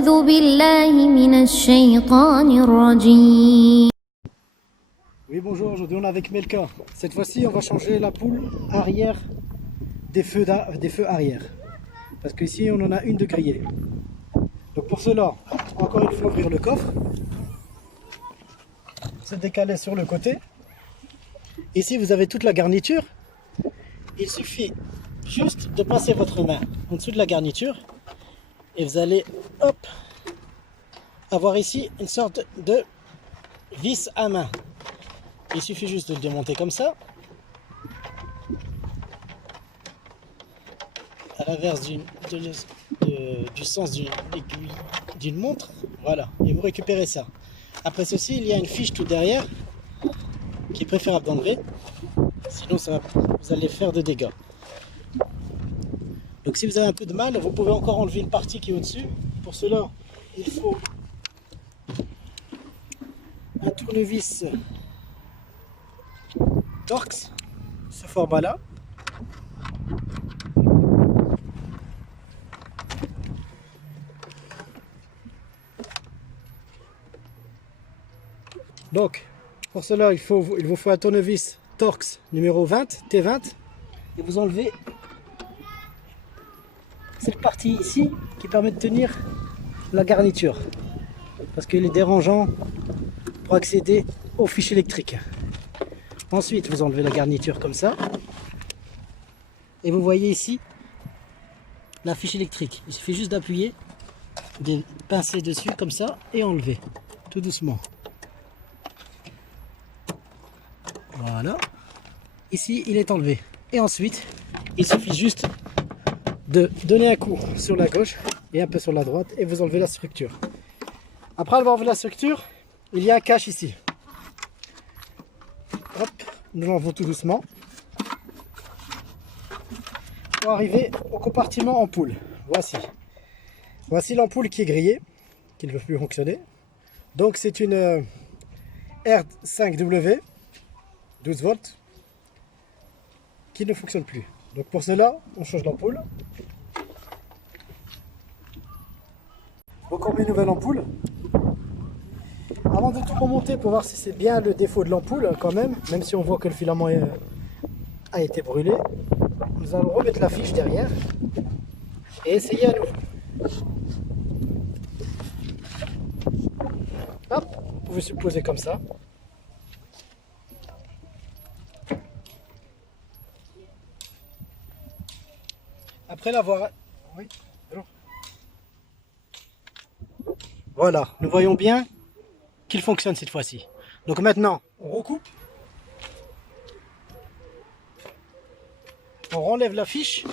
أعوذ بالله من الشيطان الرجيم. Oui, bonjour, aujourd'hui on est avec Melka. Cette fois-ci on va changer l'ampoule arrière des feux arrière. Parce qu'ici on en a une de grillée. Donc pour cela, encore une fois ouvrir le coffre. Se décaler sur le côté. Ici vous avez toute la garniture. Il suffit juste de passer votre main en dessous de la garniture. Et vous allez, hop, avoir ici une sorte de vis à main. Il suffit juste de le démonter comme ça. À l'inverse du sens d'une montre. Voilà, et vous récupérez ça. Après ceci, il y a une fiche tout derrière qui est préférable d'enlever. Sinon, vous allez faire de dégâts. Donc si vous avez un peu de mal, vous pouvez encore enlever une partie qui est au-dessus. Pour cela, il faut un tournevis Torx, ce format-là. Donc, pour cela, il vous faut un tournevis Torx numéro 20, T20. Et vous enlevez cette partie ici qui permet de tenir la garniture. Parce qu'il est dérangeant pour accéder aux fiches électriques. Ensuite, vous enlevez la garniture comme ça. Et vous voyez ici la fiche électrique. Il suffit juste d'appuyer, de pincer dessus comme ça et enlever tout doucement. Voilà. Ici, il est enlevé. Et ensuite, il suffit juste de donner un coup sur la gauche et un peu sur la droite et vous enlevez la structure. Après avoir enlevé la structure, il y a un cache ici. Hop, nous l'enlevons tout doucement pour arriver au compartiment ampoule. Voici l'ampoule qui est grillée, qui ne veut plus fonctionner. Donc c'est une R5W 12 volts qui ne fonctionne plus. Donc pour cela, on change l'ampoule. Donc on met une nouvelle ampoule. Avant de tout remonter pour voir si c'est bien le défaut de l'ampoule quand même si on voit que le filament a été brûlé, nous allons remettre la fiche derrière et essayer à nouveau. Hop, vous pouvez se poser comme ça. Après l'avoir... Oui, bonjour. Voilà, nous voyons bien qu'il fonctionne cette fois-ci. Donc maintenant, on recoupe. On renlève la fiche.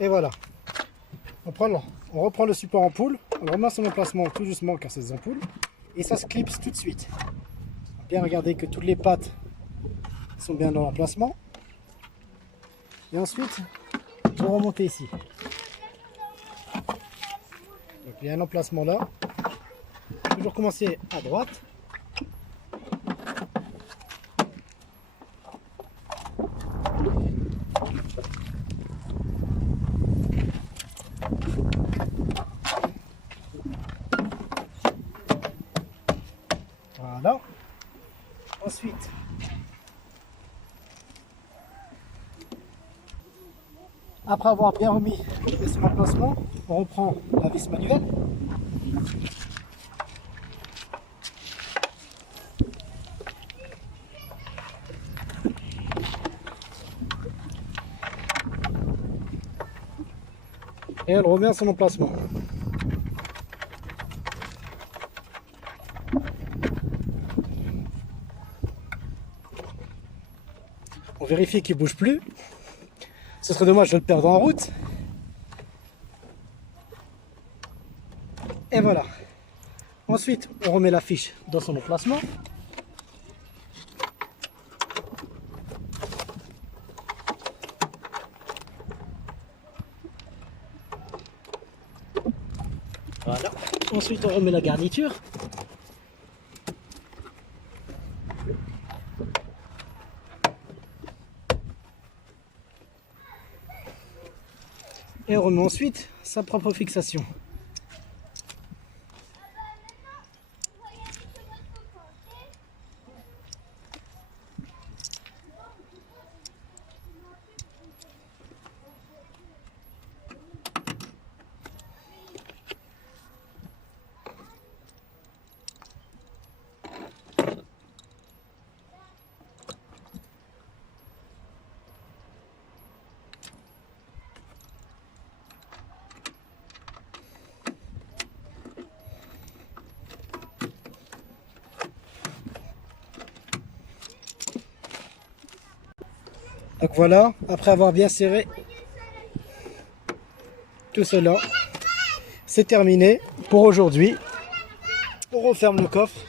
Et voilà. On reprend le support ampoule. On le remet à son emplacement tout doucement car c'est des ampoules. Et ça se clipse tout de suite. Bien regarder que toutes les pattes sont bien dans l'emplacement. Et ensuite, vous remontez ici. Donc il y a un emplacement là. Toujours commencer à droite. Voilà. Ensuite, après avoir bien remis son emplacement, on reprend la vis manuelle. Et elle remet à son emplacement. On vérifie qu'il ne bouge plus. Ce serait dommage de le perdre en route. Et voilà. Ensuite, on remet la fiche dans son emplacement. Voilà. Ensuite, on remet la garniture. Et on remet ensuite sa propre fixation. Donc voilà, après avoir bien serré tout cela, c'est terminé pour aujourd'hui. On referme le coffre.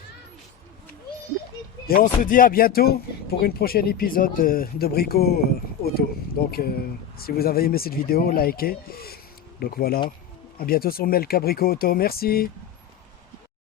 Et on se dit à bientôt pour une prochaine épisode de Brico Auto. Donc si vous avez aimé cette vidéo, likez. Donc voilà, à bientôt sur Melka Brico Auto. Merci.